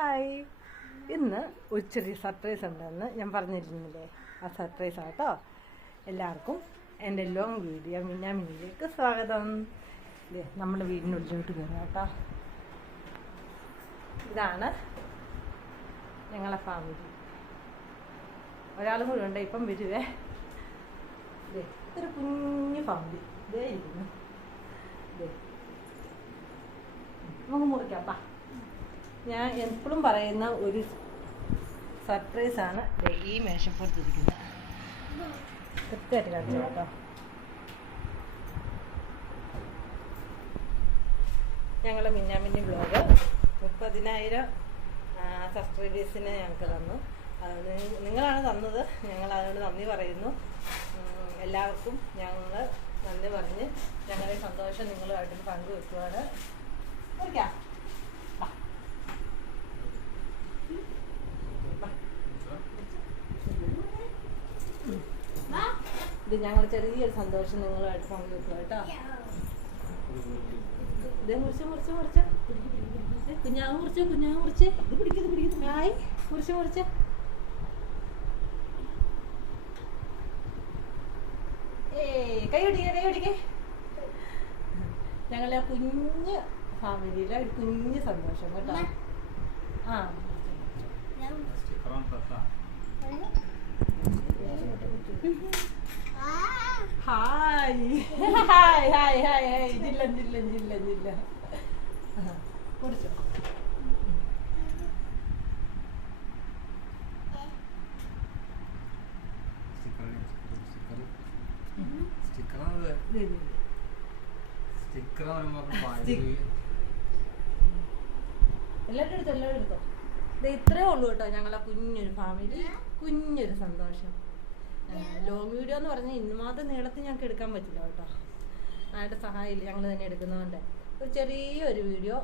Hi, ഇന്ന് ഒരു ചെറിയ സർപ്രൈസ് ഉണ്ടെന്ന് ഞാൻ പറഞ്ഞിരുന്നില്ലേ. ആ സർപ്രൈസ് ആട്ടോ. എല്ലാവർക്കും എൻ്റെ ലോങ് വീഡിയോ മിന്നാമിനിയിലേക്ക് സ്വാഗതം. നമ്മുടെ വീടിനുള്ളിലോട്ട് കയറാം കേട്ടോ. ഇതാണ് ഞങ്ങളെ ഫാമിലി. ഒരാളും കൂടെ ഉണ്ട്, ഇപ്പം വരുവേ. ഇതൊരു കുഞ്ഞു ഫാമിലി. ഇതേ ഇരിക്കുന്നു. നമുക്ക് മുറിക്കാപ്പാ. ഞാൻ എപ്പോഴും പറയുന്ന ഒരു സർപ്രൈസാണ് ഈ മേശപ്പുറത്തിരിക്കുന്നത്. കൃത്യമായിട്ട് കാണിച്ചു കേട്ടോ. ഞങ്ങളുടെ മിന്നാമിന്നി ബ്ലോഗ് 30,000 സബ്സ്ക്രൈബേഴ്സിനെ ഞങ്ങൾക്ക് തന്നു. നിങ്ങളാണ് തന്നത്. ഞങ്ങൾ അതുകൊണ്ട് നന്ദി പറയുന്നു. എല്ലാവർക്കും ഞങ്ങൾ നന്ദി പറഞ്ഞ് ഞങ്ങളുടെ സന്തോഷം നിങ്ങളുമായിട്ട് പങ്കുവെക്കുവാണ്. ഓർക്കാം, ഇത് ഞങ്ങൾ ചെറിയൊരു സന്തോഷം നിങ്ങളുമായിട്ട് പങ്കുവെക്കുക കേട്ടോ. ഇത് മുറിച്ച് മുറിച്ച് മുറിച്ച് കുഞ്ഞാവ് മുറിച്ച് ഇത് പിടിക്കുന്നു. ഹായ്, മുറിച്ച് കൈ പിടിക്കേ. ഞങ്ങളെ കുഞ്ഞ് ഫാമിലിയിലെ ഒരു കുഞ്ഞ് സന്തോഷം കേട്ടോ. Hi hi hi hi hi. ജില്ല കുടിച്ചോ. എല്ലാവരും എടുത്തോ. ഇത് ഇത്രേ ഉള്ളൂ കേട്ടോ ഞങ്ങളെ കുഞ്ഞൊരു ഫാമിലി, കുഞ്ഞൊരു സന്തോഷം. ലോങ് വീഡിയോ എന്ന് പറഞ്ഞാൽ ഇന്ന് മാത്രം നീളത്തിൽ ഞങ്ങൾക്ക് എടുക്കാൻ പറ്റില്ല കേട്ടോ. ആയിട്ട് സഹായമില്ല, ഞങ്ങൾ തന്നെ എടുക്കുന്നതുകൊണ്ട് ഒരു ചെറിയൊരു വീഡിയോ,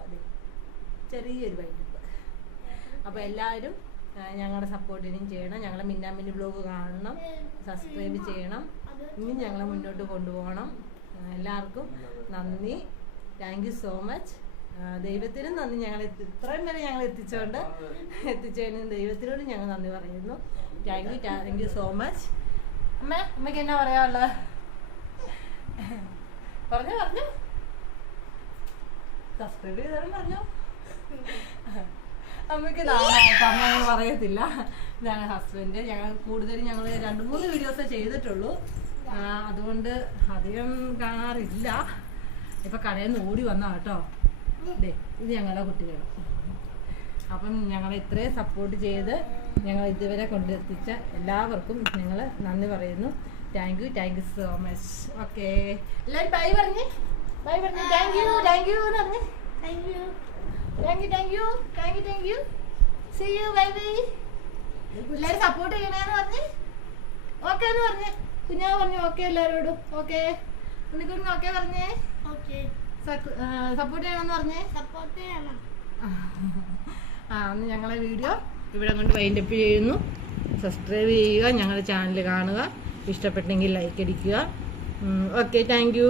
ചെറിയൊരു വൈകിട്ട്. അപ്പോൾ എല്ലാവരും ഞങ്ങളുടെ സപ്പോർട്ടിനും ചെയ്യണം. ഞങ്ങളെ മിന്നാമിന്നി ബ്ലോഗ് കാണണം, സബ്സ്ക്രൈബ് ചെയ്യണം. ഇനി ഞങ്ങളെ മുന്നോട്ട് കൊണ്ടുപോകണം. എല്ലാവർക്കും നന്ദി. Thank you so much. ദൈവത്തിനും നന്ദി. ഇത്രയും വരെ ഞങ്ങൾ എത്തിച്ചതിന് ദൈവത്തിനോട് ഞങ്ങൾ നന്ദി പറയുന്നു. Thank you so much. അമ്മയ്ക്ക് എന്നാ പറയാനുള്ളത്? പറഞ്ഞു സബ്സ്ക്രൈബ് ചെയ്താലും പറഞ്ഞു. അമ്മയ്ക്ക് അമ്മ പറയത്തില്ല. ഞങ്ങൾ ഹസ്ബൻഡ് ഞങ്ങൾ കൂടുതലും ഞങ്ങൾ 2-3 വീഡിയോസേ ചെയ്തിട്ടുള്ളൂ. അതുകൊണ്ട് അധികം കാണാറില്ല. ഇപ്പം കടയിൽ നിന്ന് ഓടി വന്നാ കേട്ടോ. ഇത് ഞങ്ങളുടെ കുട്ടികൾ. അപ്പം ഞങ്ങളെ ഇത്രയും സപ്പോർട്ട് ചെയ്ത് ഞങ്ങൾ ഇതുവരെ കൊണ്ടെത്തിച്ച എല്ലാവർക്കും ഞങ്ങൾ നന്ദി പറയുന്നു. Thank you so much. Okay, എല്ലാവരും ബൈ പറഞ്ഞേ. താങ്ക് യു എന്ന് പറഞ്ഞേ. Thank you. See you. Bye. എല്ലാവരും സപ്പോർട്ട് ചെയ്യണേന്ന് പറഞ്ഞ് ഓക്കെ എന്ന് പറഞ്ഞേ. കുഞ്ഞാവ് പറഞ്ഞു ഓക്കെ എല്ലാവരോടും. ഓക്കെ ഉണ്ണിക്കുഞ്ഞ് ഓക്കെ പറഞ്ഞേ. സപ്പോർട്ട് ചെയ്യണമെന്ന് പറഞ്ഞേ. അന്ന് ഞങ്ങളെ വീഡിയോ ഇവിടെ കൊണ്ട് വൈൻഡപ്പ് ചെയ്യുന്നു. സബ്സ്ക്രൈബ് ചെയ്യുക, ഞങ്ങളുടെ ചാനൽ കാണുക, ഇഷ്ടപ്പെട്ടെങ്കിൽ ലൈക്ക് അടിക്കുക. Okay, thank you.